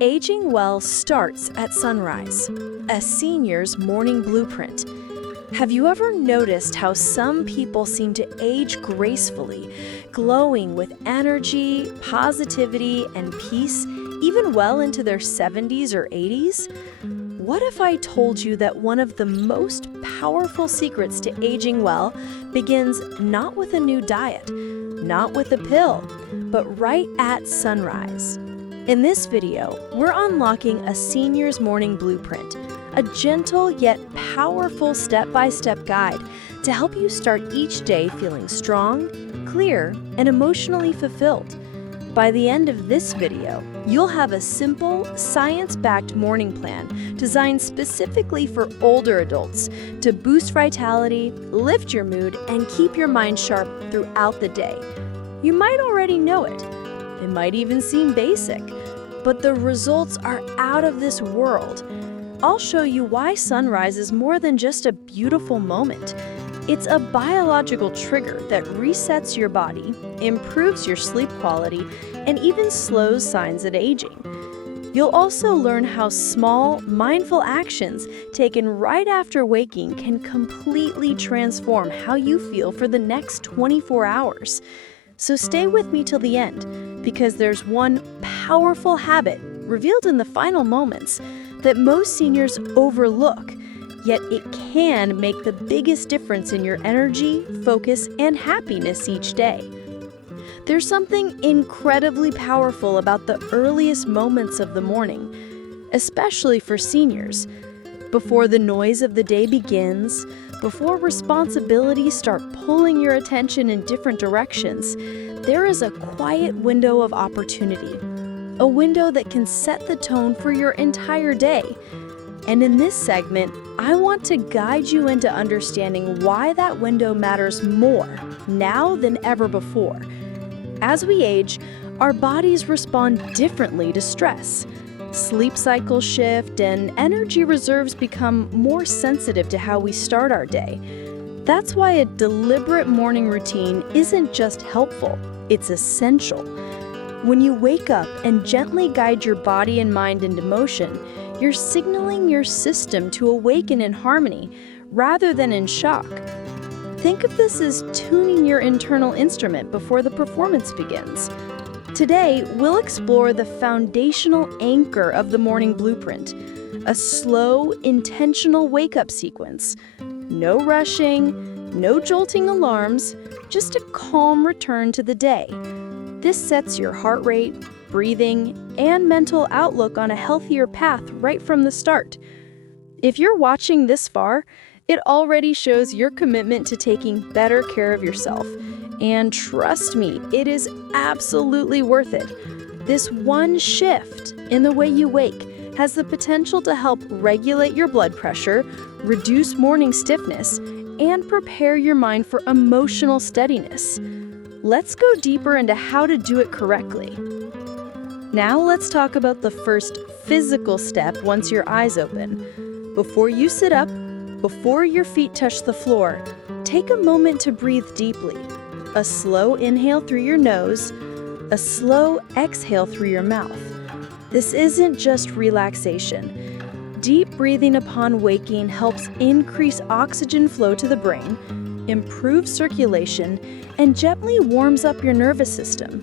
Aging well starts at sunrise, a senior's morning blueprint. Have you ever noticed how some people seem to age gracefully, glowing with energy, positivity, and peace, even well into their 70s or 80s? What if I told you that one of the most powerful secrets to aging well begins not with a new diet, not with a pill, but right at sunrise? In this video, we're unlocking a senior's morning blueprint, a gentle yet powerful step-by-step guide to help you start each day feeling strong, clear, and emotionally fulfilled. By the end of this video, you'll have a simple, science-backed morning plan designed specifically for older adults to boost vitality, lift your mood, and keep your mind sharp throughout the day. You might already know it. It might even seem basic, but the results are out of this world. I'll show you why sunrise is more than just a beautiful moment. It's a biological trigger that resets your body, improves your sleep quality, and even slows signs of aging. You'll also learn how small, mindful actions taken right after waking can completely transform how you feel for the next 24 hours. So stay with me till the end, because there's one powerful habit revealed in the final moments that most seniors overlook, yet it can make the biggest difference in your energy, focus, and happiness each day. There's something incredibly powerful about the earliest moments of the morning, especially for seniors. Before the noise of the day begins, before responsibilities start pulling your attention in different directions, there is a quiet window of opportunity, a window that can set the tone for your entire day. And in this segment, I want to guide you into understanding why that window matters more now than ever before. As we age, our bodies respond differently to stress. Sleep cycles shift and energy reserves become more sensitive to how we start our day. That's why a deliberate morning routine isn't just helpful, it's essential. When you wake up and gently guide your body and mind into motion, you're signaling your system to awaken in harmony rather than in shock. Think of this as tuning your internal instrument before the performance begins. Today, we'll explore the foundational anchor of the morning blueprint, a slow, intentional wake-up sequence. No rushing, no jolting alarms, just a calm return to the day. This sets your heart rate, breathing, and mental outlook on a healthier path right from the start. If you're watching this far, it already shows your commitment to taking better care of yourself. And trust me, it is absolutely worth it. This one shift in the way you wake has the potential to help regulate your blood pressure, reduce morning stiffness, and prepare your mind for emotional steadiness. Let's go deeper into how to do it correctly. Now let's talk about the first physical step once your eyes open. Before you sit up, before your feet touch the floor, take a moment to breathe deeply. A slow inhale through your nose, a slow exhale through your mouth. This isn't just relaxation. Deep breathing upon waking helps increase oxygen flow to the brain, improve circulation, and gently warms up your nervous system.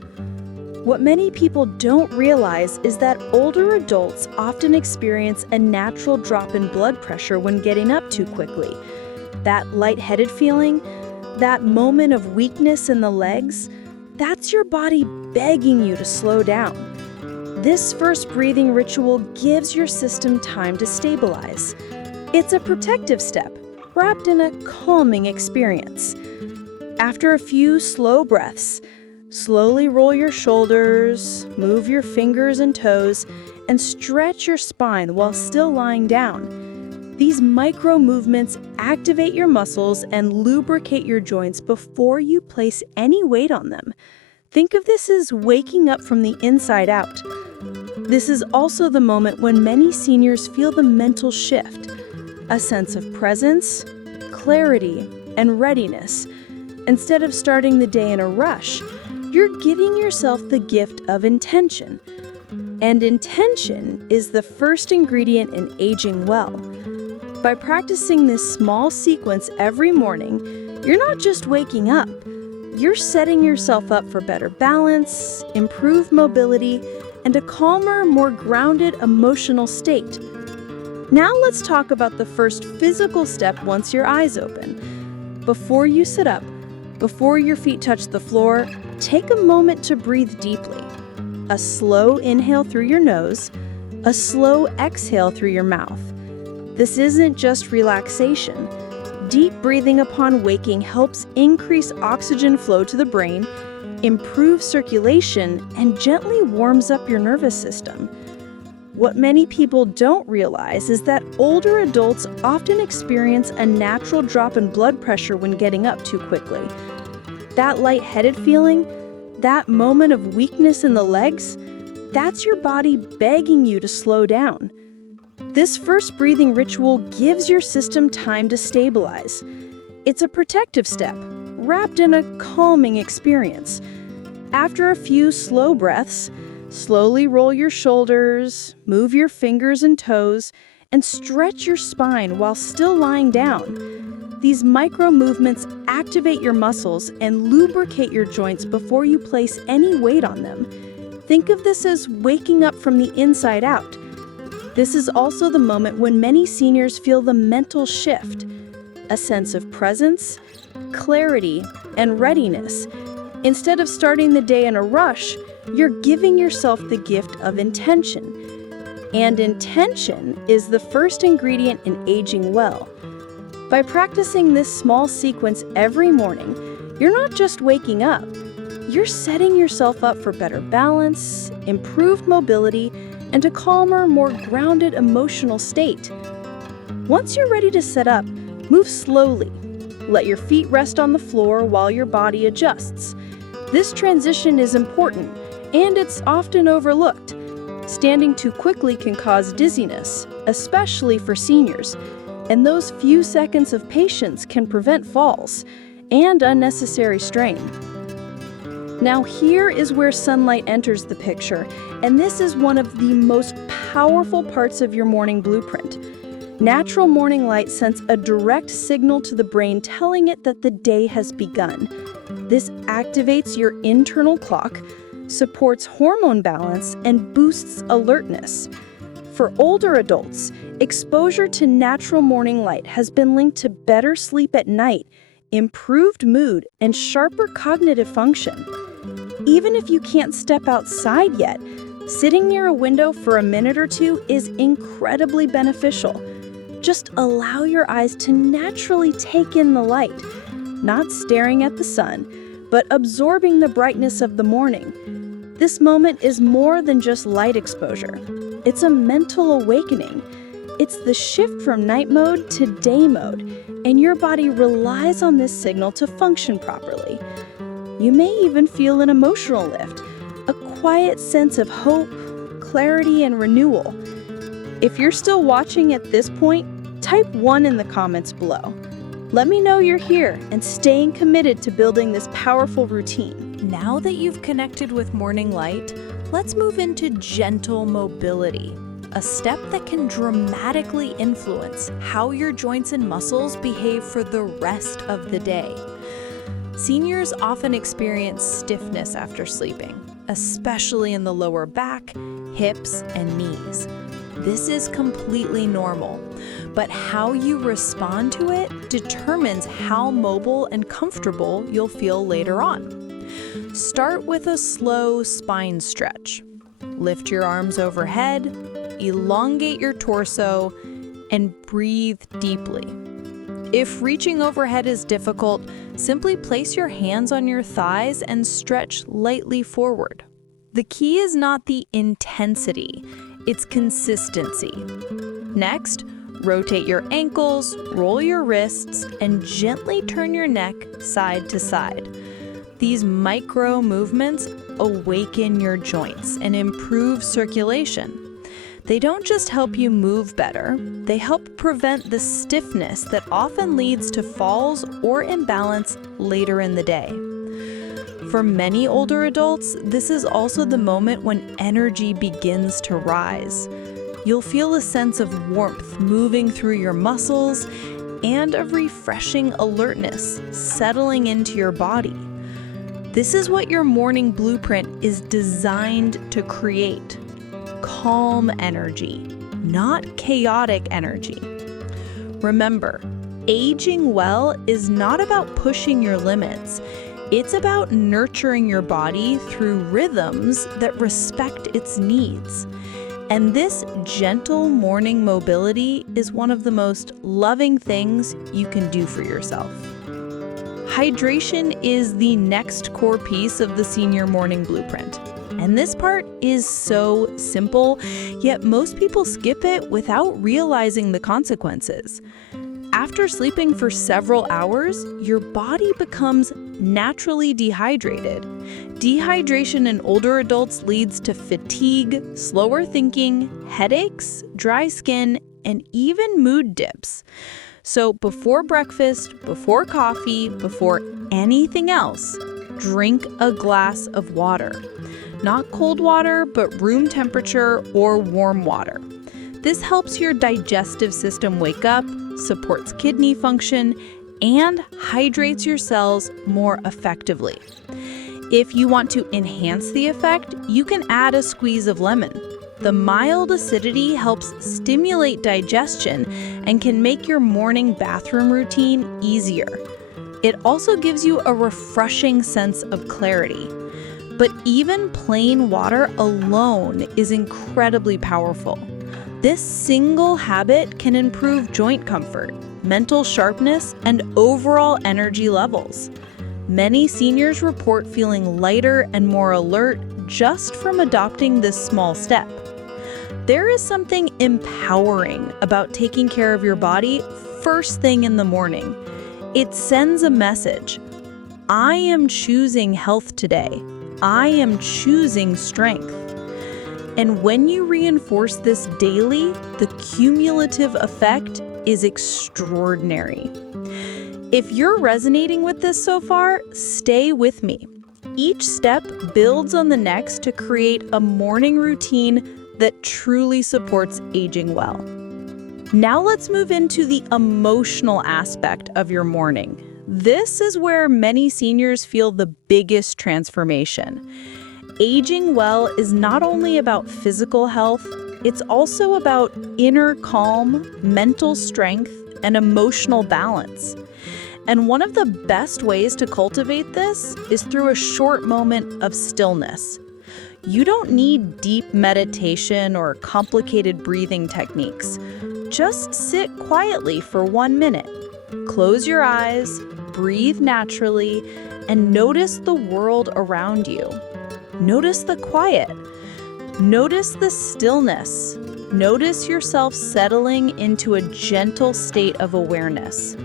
What many people don't realize is that older adults often experience a natural drop in blood pressure when getting up too quickly. That lightheaded feeling, that moment of weakness in the legs, that's your body begging you to slow down. This first breathing ritual gives your system time to stabilize. It's a protective step, wrapped in a calming experience. After a few slow breaths, slowly roll your shoulders, move your fingers and toes, and stretch your spine while still lying down. These micro movements activate your muscles and lubricate your joints before you place any weight on them. Think of this as waking up from the inside out. This is also the moment when many seniors feel the mental shift, a sense of presence, clarity, and readiness. Instead of starting the day in a rush, you're giving yourself the gift of intention. And intention is the first ingredient in aging well. By practicing this small sequence every morning, you're not just waking up, you're setting yourself up for better balance, improved mobility, and a calmer, more grounded emotional state. Now let's talk about the first physical step once your eyes open. Before you sit up, before your feet touch the floor, take a moment to breathe deeply. A slow inhale through your nose, a slow exhale through your mouth. This isn't just relaxation. Deep breathing upon waking helps increase oxygen flow to the brain, improve circulation, and gently warms up your nervous system. What many people don't realize is that older adults often experience a natural drop in blood pressure when getting up too quickly. That lightheaded feeling, that moment of weakness in the legs, that's your body begging you to slow down. This first breathing ritual gives your system time to stabilize. It's a protective step, wrapped in a calming experience. After a few slow breaths, slowly roll your shoulders, move your fingers and toes, and stretch your spine while still lying down. These micro movements activate your muscles and lubricate your joints before you place any weight on them. Think of this as waking up from the inside out. This is also the moment when many seniors feel the mental shift, a sense of presence, clarity, and readiness. Instead of starting the day in a rush, you're giving yourself the gift of intention. And intention is the first ingredient in aging well. By practicing this small sequence every morning, you're not just waking up, you're setting yourself up for better balance, improved mobility, and a calmer, more grounded emotional state. Once you're ready to sit up, move slowly. Let your feet rest on the floor while your body adjusts. This transition is important, and it's often overlooked. Standing too quickly can cause dizziness, especially for seniors, and those few seconds of patience can prevent falls and unnecessary strain. Now here is where sunlight enters the picture, and this is one of the most powerful parts of your morning blueprint. Natural morning light sends a direct signal to the brain telling it that the day has begun. This activates your internal clock, supports hormone balance, and boosts alertness. For older adults, exposure to natural morning light has been linked to better sleep at night, improved mood, and sharper cognitive function. Even if you can't step outside yet, sitting near a window for a minute or two is incredibly beneficial. Just allow your eyes to naturally take in the light, not staring at the sun, but absorbing the brightness of the morning. This moment is more than just light exposure. It's a mental awakening. It's the shift from night mode to day mode, and your body relies on this signal to function properly. You may even feel an emotional lift, a quiet sense of hope, clarity, and renewal. If you're still watching at this point, type 1 in the comments below. Let me know you're here and staying committed to building this powerful routine. Now that you've connected with morning light, let's move into gentle mobility, a step that can dramatically influence how your joints and muscles behave for the rest of the day. Seniors often experience stiffness after sleeping, especially in the lower back, hips, and knees. This is completely normal, but how you respond to it determines how mobile and comfortable you'll feel later on. Start with a slow spine stretch. Lift your arms overhead, elongate your torso, and breathe deeply. If reaching overhead is difficult, simply place your hands on your thighs and stretch lightly forward. The key is not the intensity, it's consistency. Next, rotate your ankles, roll your wrists, and gently turn your neck side to side. These micro movements awaken your joints and improve circulation. They don't just help you move better, they help prevent the stiffness that often leads to falls or imbalance later in the day. For many older adults, this is also the moment when energy begins to rise. You'll feel a sense of warmth moving through your muscles and a refreshing alertness settling into your body. This is what your morning blueprint is designed to create. Calm energy, not chaotic energy. Remember, aging well is not about pushing your limits. It's about nurturing your body through rhythms that respect its needs. And this gentle morning mobility is one of the most loving things you can do for yourself. Hydration is the next core piece of the senior morning blueprint. And this part is so simple, yet most people skip it without realizing the consequences. After sleeping for several hours, your body becomes naturally dehydrated. Dehydration in older adults leads to fatigue, slower thinking, headaches, dry skin, and even mood dips. So before breakfast, before coffee, before anything else, drink a glass of water. Not cold water, but room temperature or warm water. This helps your digestive system wake up, supports kidney function, and hydrates your cells more effectively. If you want to enhance the effect, you can add a squeeze of lemon. The mild acidity helps stimulate digestion and can make your morning bathroom routine easier. It also gives you a refreshing sense of clarity. But even plain water alone is incredibly powerful. This single habit can improve joint comfort, mental sharpness, and overall energy levels. Many seniors report feeling lighter and more alert just from adopting this small step. There is something empowering about taking care of your body first thing in the morning. It sends a message. I am choosing health today. I am choosing strength. And when you reinforce this daily, the cumulative effect is extraordinary. If you're resonating with this so far, stay with me. Each step builds on the next to create a morning routine that truly supports aging well. Now let's move into the emotional aspect of your morning. This is where many seniors feel the biggest transformation. Aging well is not only about physical health, it's also about inner calm, mental strength, and emotional balance. And one of the best ways to cultivate this is through a short moment of stillness. You don't need deep meditation or complicated breathing techniques. Just sit quietly for 1 minute. Close your eyes, breathe naturally, and notice the world around you. Notice the quiet. Notice the stillness. Notice yourself settling into a gentle state of awareness.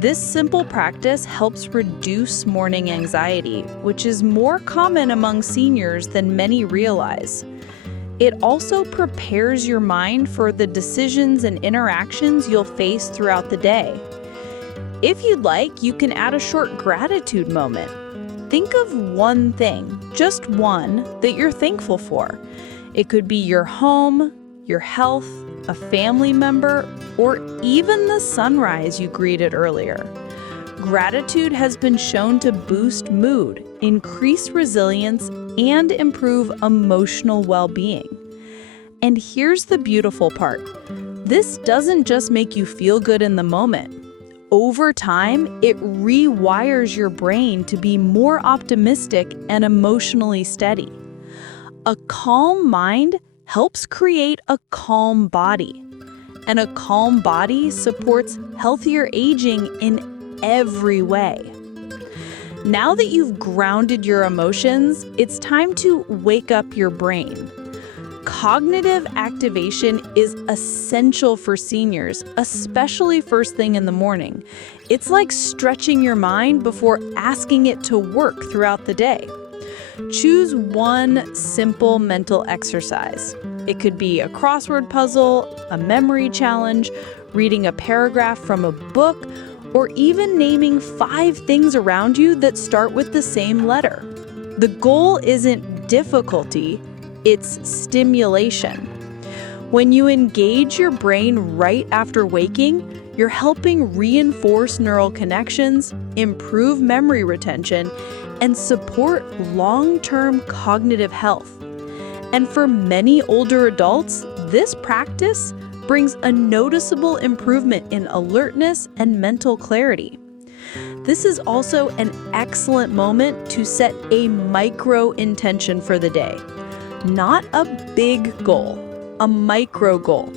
This simple practice helps reduce morning anxiety, which is more common among seniors than many realize. It also prepares your mind for the decisions and interactions you'll face throughout the day. If you'd like, you can add a short gratitude moment. Think of one thing, just one, that you're thankful for. It could be your home, your health, a family member, or even the sunrise you greeted earlier. Gratitude has been shown to boost mood, increase resilience, and improve emotional well-being. And here's the beautiful part. This doesn't just make you feel good in the moment. Over time, it rewires your brain to be more optimistic and emotionally steady. A calm mind helps create a calm body. And a calm body supports healthier aging in every way. Now that you've grounded your emotions, it's time to wake up your brain. Cognitive activation is essential for seniors, especially first thing in the morning. It's like stretching your mind before asking it to work throughout the day. Choose one simple mental exercise. It could be a crossword puzzle, a memory challenge, reading a paragraph from a book, or even naming 5 things around you that start with the same letter. The goal isn't difficulty, it's stimulation. When you engage your brain right after waking, you're helping reinforce neural connections, improve memory retention, and support long-term cognitive health. And for many older adults, this practice brings a noticeable improvement in alertness and mental clarity. This is also an excellent moment to set a micro intention for the day. Not a big goal, a micro goal.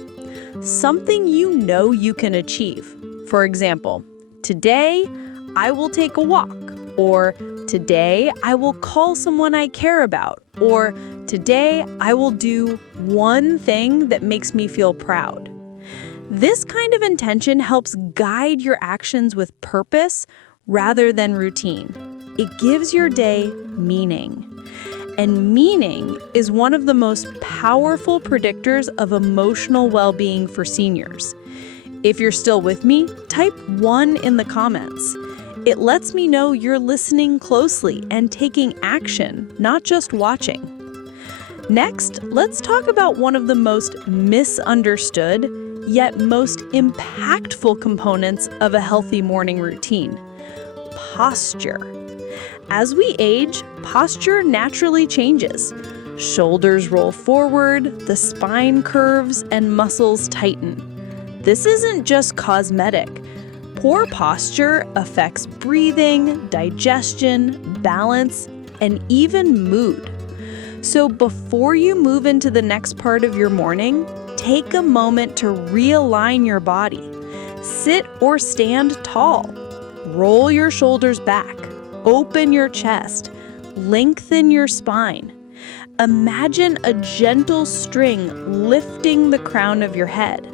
Something you know you can achieve. For example, today I will take a walk, or today I will call someone I care about, or today I will do one thing that makes me feel proud. This kind of intention helps guide your actions with purpose rather than routine. It gives your day meaning. And meaning is one of the most powerful predictors of emotional well-being for seniors. If you're still with me, type 1 in the comments. It lets me know you're listening closely and taking action, not just watching. Next, let's talk about one of the most misunderstood, yet most impactful components of a healthy morning routine: posture. As we age, posture naturally changes. Shoulders roll forward, the spine curves, and muscles tighten. This isn't just cosmetic. Poor posture affects breathing, digestion, balance, and even mood. So before you move into the next part of your morning, take a moment to realign your body. Sit or stand tall. Roll your shoulders back. Open your chest. Lengthen your spine. Imagine a gentle string lifting the crown of your head.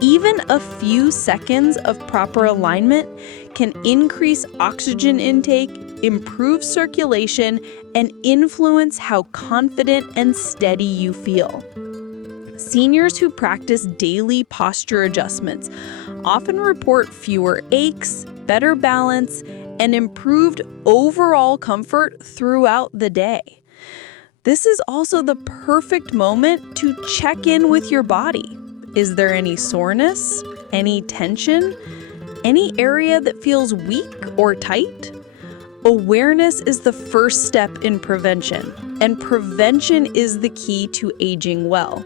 Even a few seconds of proper alignment can increase oxygen intake, improve circulation, and influence how confident and steady you feel. Seniors who practice daily posture adjustments often report fewer aches, better balance, and improved overall comfort throughout the day. This is also the perfect moment to check in with your body. Is there any soreness, any tension, any area that feels weak or tight? Awareness is the first step in prevention, and prevention is the key to aging well.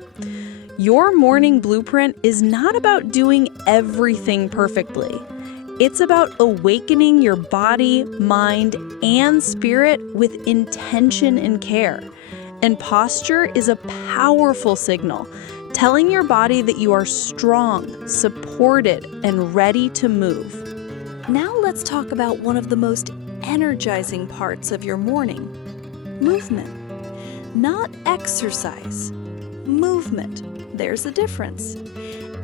Your morning blueprint is not about doing everything perfectly. It's about awakening your body, mind, and spirit with intention and care. And posture is a powerful signal, telling your body that you are strong, supported, and ready to move. Now let's talk about one of the most energizing parts of your morning: movement. Not exercise, movement. There's a difference.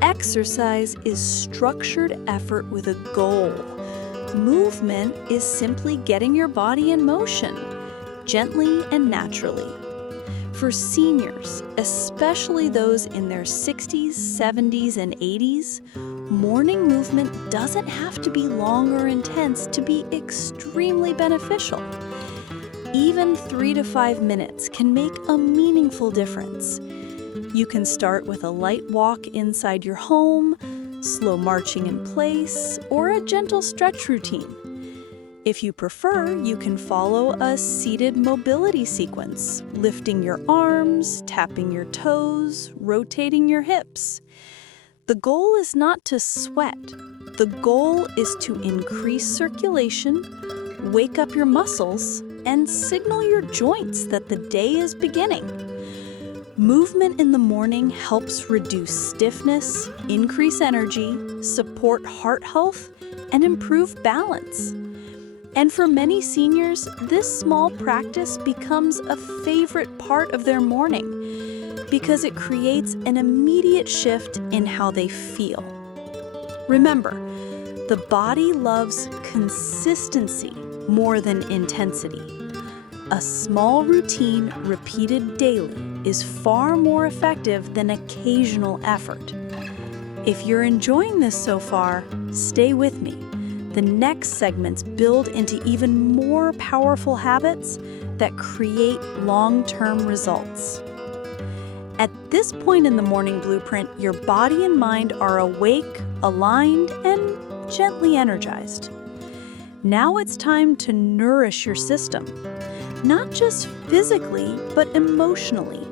Exercise is structured effort with a goal. Movement is simply getting your body in motion, gently and naturally. For seniors, especially those in their 60s, 70s, and 80s, morning movement doesn't have to be long or intense to be extremely beneficial. Even 3 to 5 minutes can make a meaningful difference. You can start with a light walk inside your home, slow marching in place, or a gentle stretch routine. If you prefer, you can follow a seated mobility sequence, lifting your arms, tapping your toes, rotating your hips. The goal is not to sweat. The goal is to increase circulation, wake up your muscles, and signal your joints that the day is beginning. Movement in the morning helps reduce stiffness, increase energy, support heart health, and improve balance. And for many seniors, this small practice becomes a favorite part of their morning because it creates an immediate shift in how they feel. Remember, the body loves consistency more than intensity. A small routine repeated daily is far more effective than occasional effort. If you're enjoying this so far, stay with me. The next segments build into even more powerful habits that create long-term results. At this point in the morning blueprint, your body and mind are awake, aligned, and gently energized. Now it's time to nourish your system, not just physically, but emotionally.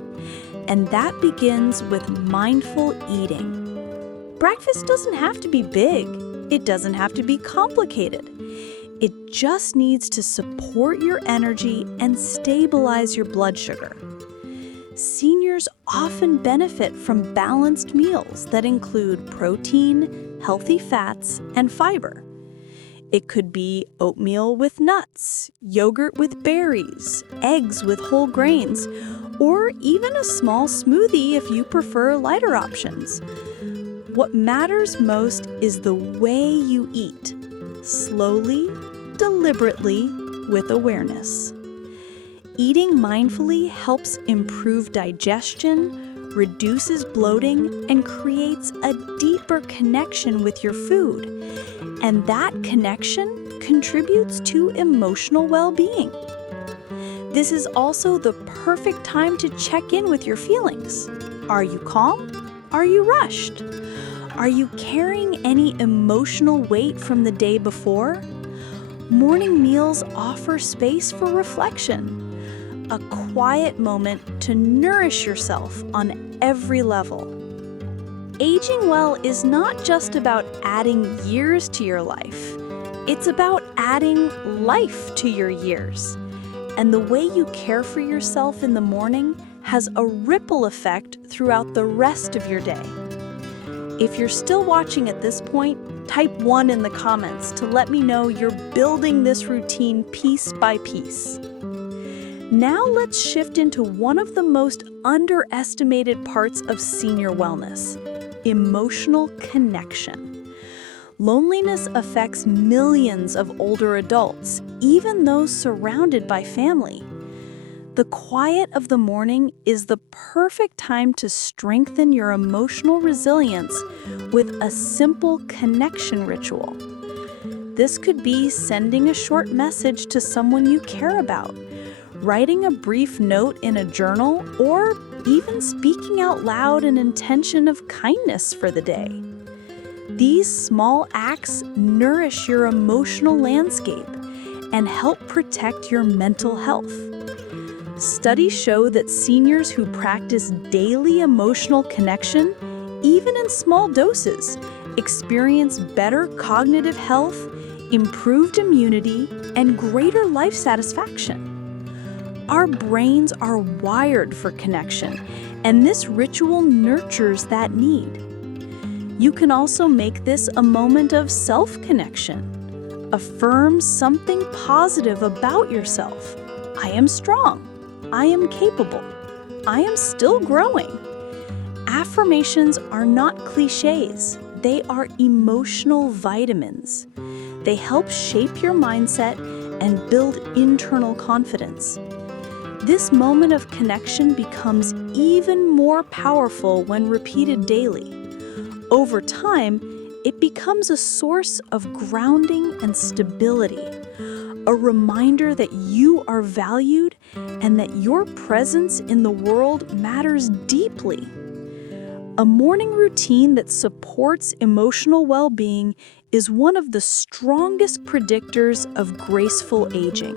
And that begins with mindful eating. Breakfast doesn't have to be big. It doesn't have to be complicated. It just needs to support your energy and stabilize your blood sugar. Seniors often benefit from balanced meals that include protein, healthy fats, and fiber. It could be oatmeal with nuts, yogurt with berries, eggs with whole grains, or even a small smoothie if you prefer lighter options. What matters most is the way you eat, slowly, deliberately, with awareness. Eating mindfully helps improve digestion, reduces bloating, and creates a deeper connection with your food. And that connection contributes to emotional well-being. This is also the perfect time to check in with your feelings. Are you calm? Are you rushed? Are you carrying any emotional weight from the day before? Morning meals offer space for reflection, a quiet moment to nourish yourself on every level. Aging well is not just about adding years to your life. It's about adding life to your years. And the way you care for yourself in the morning has a ripple effect throughout the rest of your day. If you're still watching at this point, type 1 in the comments to let me know you're building this routine piece by piece. Now let's shift into one of the most underestimated parts of senior wellness: emotional connection. Loneliness affects millions of older adults, even those surrounded by family. The quiet of the morning is the perfect time to strengthen your emotional resilience with a simple connection ritual. This could be sending a short message to someone you care about, writing a brief note in a journal, or even speaking out loud an intention of kindness for the day. These small acts nourish your emotional landscape and help protect your mental health. Studies show that seniors who practice daily emotional connection, even in small doses, experience better cognitive health, improved immunity, and greater life satisfaction. Our brains are wired for connection, and this ritual nurtures that need. You can also make this a moment of self-connection. Affirm something positive about yourself. I am strong. I am capable. I am still growing. Affirmations are not cliches. They are emotional vitamins. They help shape your mindset and build internal confidence. This moment of connection becomes even more powerful when repeated daily. Over time, it becomes a source of grounding and stability, a reminder that you are valued and that your presence in the world matters deeply. A morning routine that supports emotional well-being is one of the strongest predictors of graceful aging.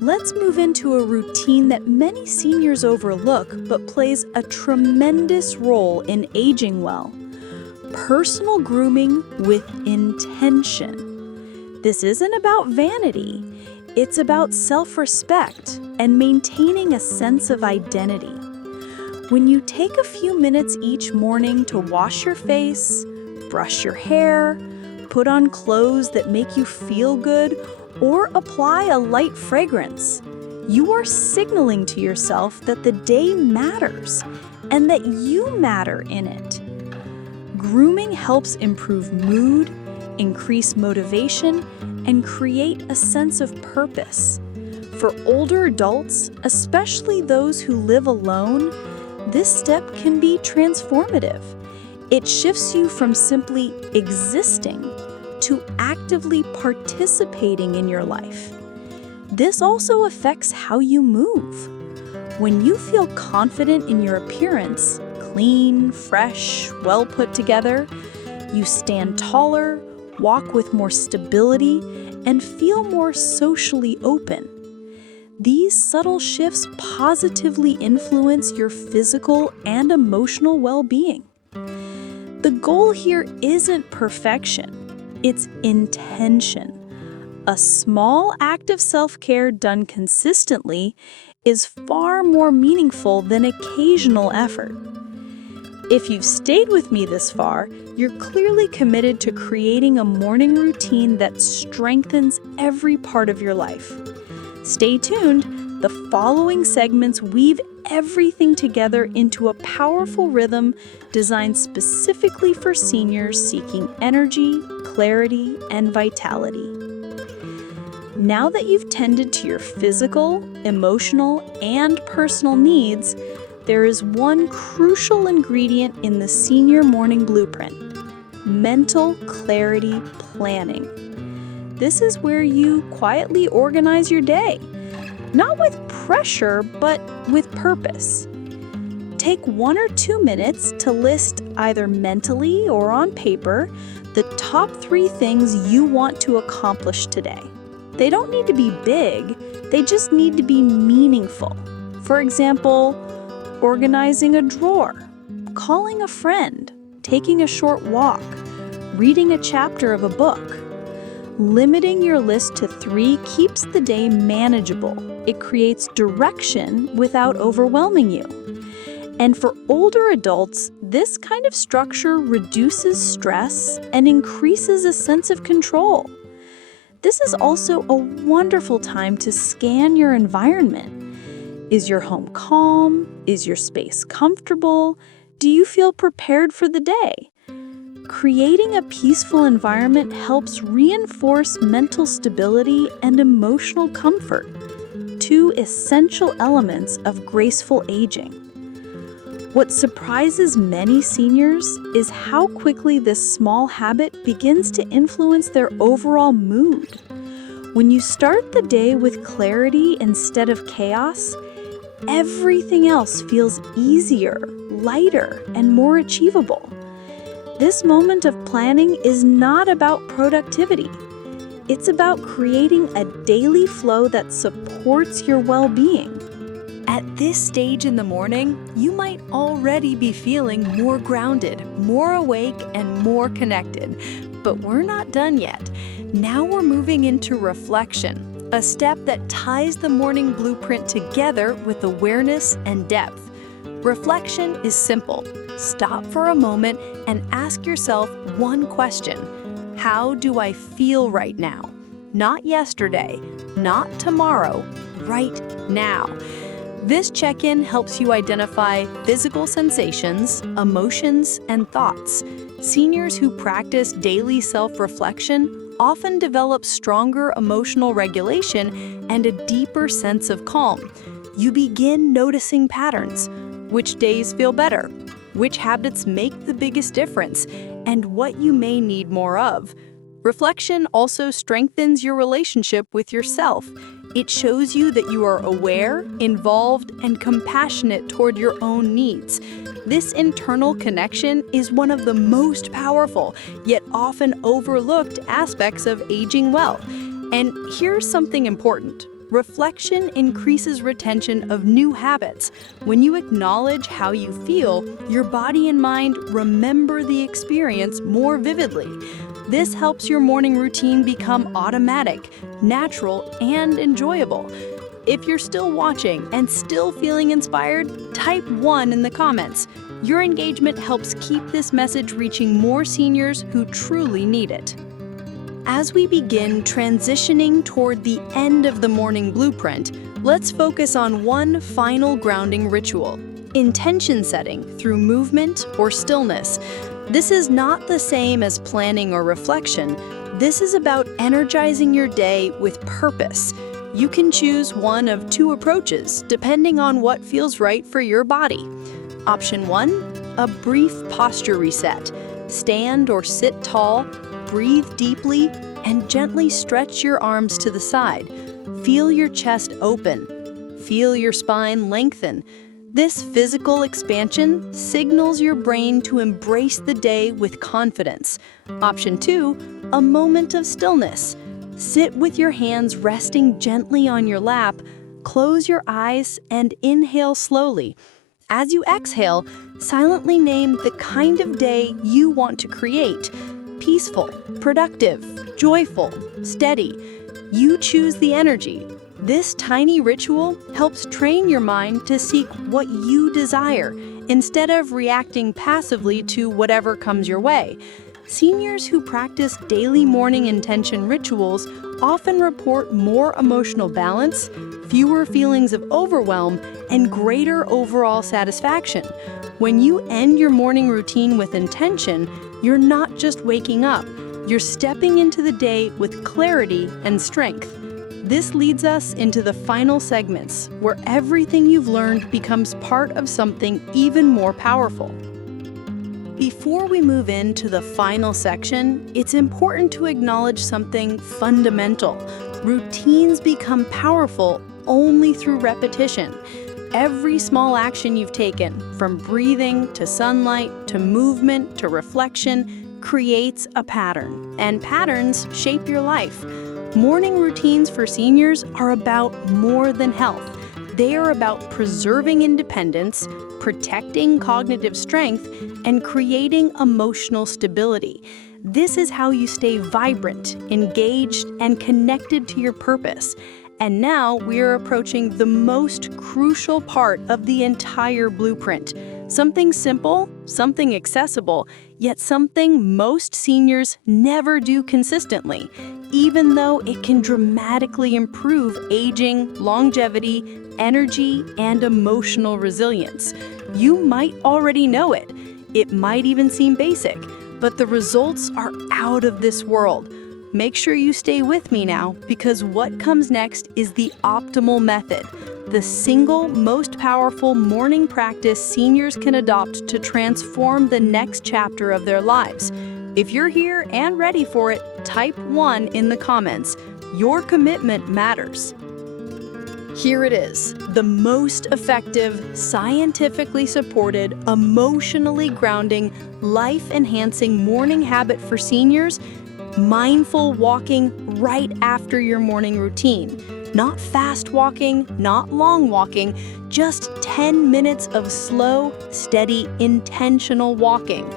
Let's move into a routine that many seniors overlook but plays a tremendous role in aging well: personal grooming with intention. This isn't about vanity. It's about self-respect and maintaining a sense of identity. When you take a few minutes each morning to wash your face, brush your hair, put on clothes that make you feel good, or apply a light fragrance, you are signaling to yourself that the day matters and that you matter in it. Grooming helps improve mood, increase motivation, and create a sense of purpose. For older adults, especially those who live alone, this step can be transformative. It shifts you from simply existing to actively participating in your life. This also affects how you move. When you feel confident in your appearance, clean, fresh, well put together, you stand taller, walk with more stability, and feel more socially open. These subtle shifts positively influence your physical and emotional well-being. The goal here isn't perfection, it's intention. A small act of self-care done consistently is far more meaningful than occasional effort. If you've stayed with me this far, you're clearly committed to creating a morning routine that strengthens every part of your life. Stay tuned. The following segments weave everything together into a powerful rhythm designed specifically for seniors seeking energy, clarity, and vitality. Now that you've tended to your physical, emotional, and personal needs, there is one crucial ingredient in the senior morning blueprint: mental clarity planning. This is where you quietly organize your day, not with pressure, but with purpose. Take 1 or 2 minutes to list, either mentally or on paper, the top 3 things you want to accomplish today. They don't need to be big, they just need to be meaningful. For example, organizing a drawer, calling a friend, taking a short walk, reading a chapter of a book. Limiting your list to 3 keeps the day manageable. It creates direction without overwhelming you. And for older adults, this kind of structure reduces stress and increases a sense of control. This is also a wonderful time to scan your environment. Is your home calm? Is your space comfortable? Do you feel prepared for the day? Creating a peaceful environment helps reinforce mental stability and emotional comfort, 2 essential elements of graceful aging. What surprises many seniors is how quickly this small habit begins to influence their overall mood. When you start the day with clarity instead of chaos, everything else feels easier, lighter, and more achievable. This moment of planning is not about productivity. It's about creating a daily flow that supports your well-being. At this stage in the morning, you might already be feeling more grounded, more awake, and more connected. But we're not done yet. Now we're moving into reflection, a step that ties the morning blueprint together with awareness and depth. Reflection is simple. Stop for a moment and ask yourself one question. How do I feel right now? Not yesterday, not tomorrow, right now. This check-in helps you identify physical sensations, emotions, and thoughts. Seniors who practice daily self-reflection often develop stronger emotional regulation and a deeper sense of calm. You begin noticing patterns. Which days feel better? Which habits make the biggest difference? And what you may need more of. Reflection also strengthens your relationship with yourself. It shows you that you are aware, involved, and compassionate toward your own needs. This internal connection is one of the most powerful, yet often overlooked aspects of aging well. And here's something important. Reflection increases retention of new habits. When you acknowledge how you feel, your body and mind remember the experience more vividly. This helps your morning routine become automatic, natural, and enjoyable. If you're still watching and still feeling inspired, type 1 in the comments. Your engagement helps keep this message reaching more seniors who truly need it. As we begin transitioning toward the end of the morning blueprint, let's focus on one final grounding ritual: intention setting through movement or stillness. This is not the same as planning or reflection. This is about energizing your day with purpose. You can choose one of 2 approaches, depending on what feels right for your body. Option 1, a brief posture reset. Stand or sit tall, breathe deeply and gently stretch your arms to the side. Feel your chest open. Feel your spine lengthen. This physical expansion signals your brain to embrace the day with confidence. Option 2, a moment of stillness. Sit with your hands resting gently on your lap. Close your eyes and inhale slowly. As you exhale, silently name the kind of day you want to create. Peaceful, productive, joyful, steady. You choose the energy. This tiny ritual helps train your mind to seek what you desire instead of reacting passively to whatever comes your way. Seniors who practice daily morning intention rituals often report more emotional balance, fewer feelings of overwhelm, and greater overall satisfaction. When you end your morning routine with intention, you're not just waking up, you're stepping into the day with clarity and strength. This leads us into the final segments, where everything you've learned becomes part of something even more powerful. Before we move into the final section, it's important to acknowledge something fundamental. Routines become powerful only through repetition. Every small action you've taken, from breathing to sunlight to movement to reflection, creates a pattern, and patterns shape your life. Morning routines for seniors are about more than health. They are about preserving independence, protecting cognitive strength, and creating emotional stability. This is how you stay vibrant, engaged, and connected to your purpose. And now we are approaching the most crucial part of the entire blueprint. Something simple, something accessible, yet something most seniors never do consistently, even though it can dramatically improve aging, longevity, energy, and emotional resilience. You might already know it. It might even seem basic, but the results are out of this world. Make sure you stay with me now, because what comes next is the optimal method, the single most powerful morning practice seniors can adopt to transform the next chapter of their lives. If you're here and ready for it, type 1 in the comments. Your commitment matters. Here it is, the most effective, scientifically supported, emotionally grounding, life-enhancing morning habit for seniors: mindful walking right after your morning routine. Not fast walking, not long walking, just 10 minutes of slow, steady, intentional walking.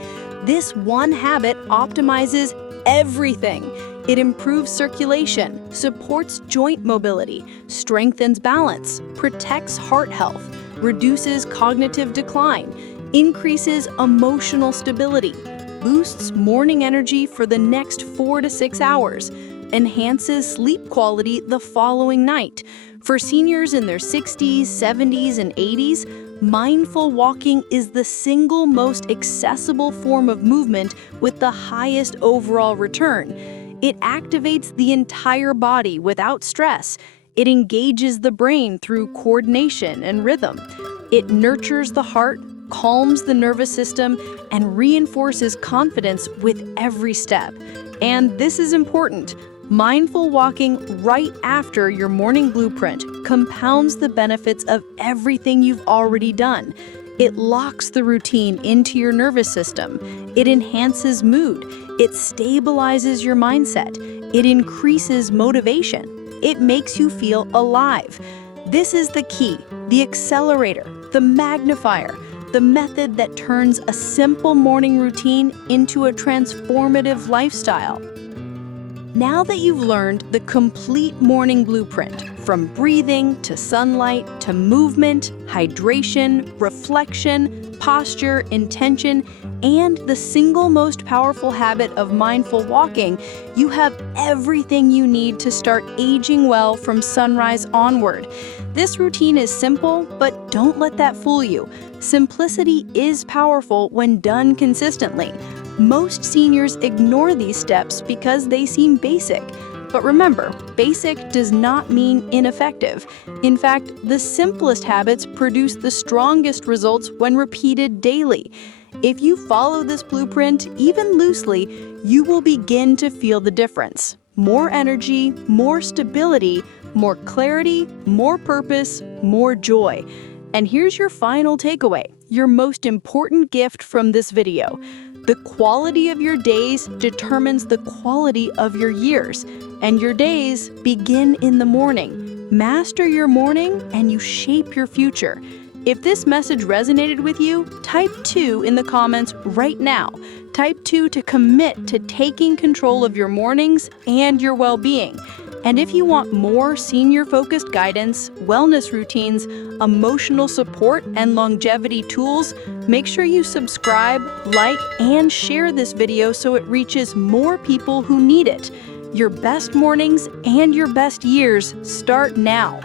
This one habit optimizes everything. It improves circulation, supports joint mobility, strengthens balance, protects heart health, reduces cognitive decline, increases emotional stability, boosts morning energy for the next 4 to 6 hours, enhances sleep quality the following night. For seniors in their 60s, 70s, and 80s, mindful walking is the single most accessible form of movement with the highest overall return. It activates the entire body without stress. It engages the brain through coordination and rhythm. It nurtures the heart, calms the nervous system, and reinforces confidence with every step. And this is important. Mindful walking right after your morning blueprint compounds the benefits of everything you've already done. It locks the routine into your nervous system. It enhances mood. It stabilizes your mindset. It increases motivation. It makes you feel alive. This is the key, the accelerator, the magnifier, the method that turns a simple morning routine into a transformative lifestyle. Now that you've learned the complete morning blueprint, from breathing to sunlight to movement, hydration, reflection, posture, intention, and the single most powerful habit of mindful walking, you have everything you need to start aging well from sunrise onward. This routine is simple, but don't let that fool you. Simplicity is powerful when done consistently. Most seniors ignore these steps because they seem basic. But remember, basic does not mean ineffective. In fact, the simplest habits produce the strongest results when repeated daily. If you follow this blueprint, even loosely, you will begin to feel the difference. More energy, more stability, more clarity, more purpose, more joy. And here's your final takeaway, your most important gift from this video. The quality of your days determines the quality of your years, and your days begin in the morning. Master your morning and you shape your future. If this message resonated with you, type 2 in the comments right now. Type 2 to commit to taking control of your mornings and your well-being. And if you want more senior-focused guidance, wellness routines, emotional support, and longevity tools, make sure you subscribe, like, and share this video so it reaches more people who need it. Your best mornings and your best years start now.